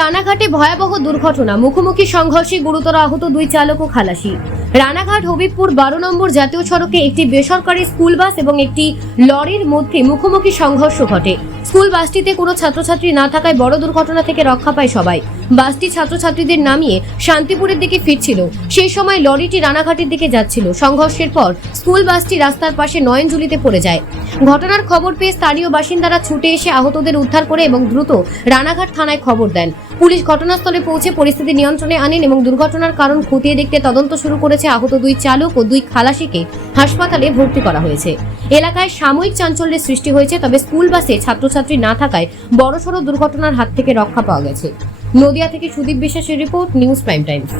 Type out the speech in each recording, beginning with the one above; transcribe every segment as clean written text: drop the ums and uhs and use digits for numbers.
রানাঘাটে ভয়াবহ দুর্ঘটনা, মুখোমুখি সংঘর্ষে গুরুতর আহত দুই চালক ও খালাসি। রানাঘাট হবিবপুর 12 নম্বর জাতীয় সড়কে একটি বেসরকারি স্কুল বাস এবং একটি লরির মধ্যে মুখোমুখি সংঘর্ষ ঘটে। স্কুল বাসটিতে কোনো ছাত্রছাত্রী না থাকায় বড় দুর্ঘটনা থেকে রক্ষা পায় সবাই। বাসটি ছাত্রছাত্রীদের নামিয়ে শান্তিপুরের দিকে ফিরছিল, সেই সময় লরিটি রানাঘাটের দিকে যাচ্ছিল। সংঘর্ষের পর স্কুল বাসটি রাস্তার পাশে নয়নজুলিতে পড়ে যায়। ঘটনার খবর পেয়ে স্থানীয় বাসিন্দারা ছুটে এসে আহতদের উদ্ধার করে এবং দ্রুত রানাঘাট থানায় খবর দেন। পুলিশ ঘটনাস্থলে পৌঁছে পরিস্থিতি নিয়ন্ত্রণে আনেন এবং দুর্ঘটনার কারণ খতিয়ে দেখতে তদন্ত শুরু করেছে। আহত দুই চালক ও দুই খালাসিকে হাসপাতালে ভর্তি করা হয়েছে। এলাকায় সাময়িক চাঞ্চল্যের সৃষ্টি হয়েছে, তবে স্কুল বাসে ছাত্রছাত্রী না থাকায় বড়সড় দুর্ঘটনার হাত থেকে রক্ষা পাওয়া গেছে। নদিয়া থেকে সুদীপ বিশ্বাসের রিপোর্ট, নিউজ প্রাইম টাইমস।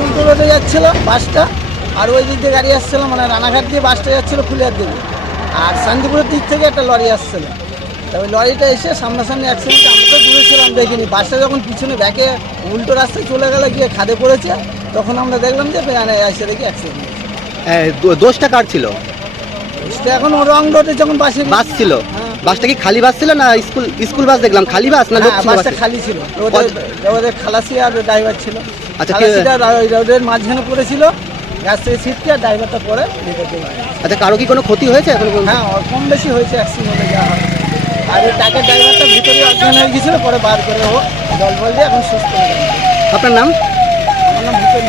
উল্টো রোডে যাচ্ছিল বাসটা, আর ওই দিক দিয়ে গাড়ি আসছিল, মানে রানাঘাট দিয়ে বাসটা যাচ্ছিল ফুলিয়ার দিকে, আর শান্তিপুরের দিক থেকে একটা লরি আসছিল। তা ওই লরিটা এসে সামনাসামনি অ্যাক্সিডেন্ট, আমরা তো দূরে ছিলাম দেখিনি। বাসটা যখন পিছনে ব্যাকে উল্টো রাস্তায় চলে গেলে গিয়ে খাদে পড়েছে, তখন আমরা দেখলাম যে এসে দেখি অ্যাক্সিডেন্ট। দোষটা কার ছিল? এখন রং রোডে যখন বাস ছিল, বাসটা কি খালি বাস ছিল না স্কুল বাস? দেখলাম খালি বাস না, বাসটা খালি ছিল। ওদের খালাসি আর ড্রাইভার ছিল। আচ্ছা, খালাসিটা রোডের মাঝখানে পড়েছিল, গাছ থেকে ছিটকে, আর ড্রাইভারটা পরে ভিতরে। আচ্ছা, কারো কি কোনো ক্ষতি হয়েছে এখন? হ্যাঁ, কম বেশি হয়েছে অ্যাক্সিডেন্টে যা হয়। আর ওই টাকার ড্রাইভারটা ভিতরে অজ্ঞান হয়ে গেছিল, পরে বার করে ও জল ফল দিয়ে এখন সুস্থ হয়ে গেছে। আপনার নাম? আমার নাম ভূপেন।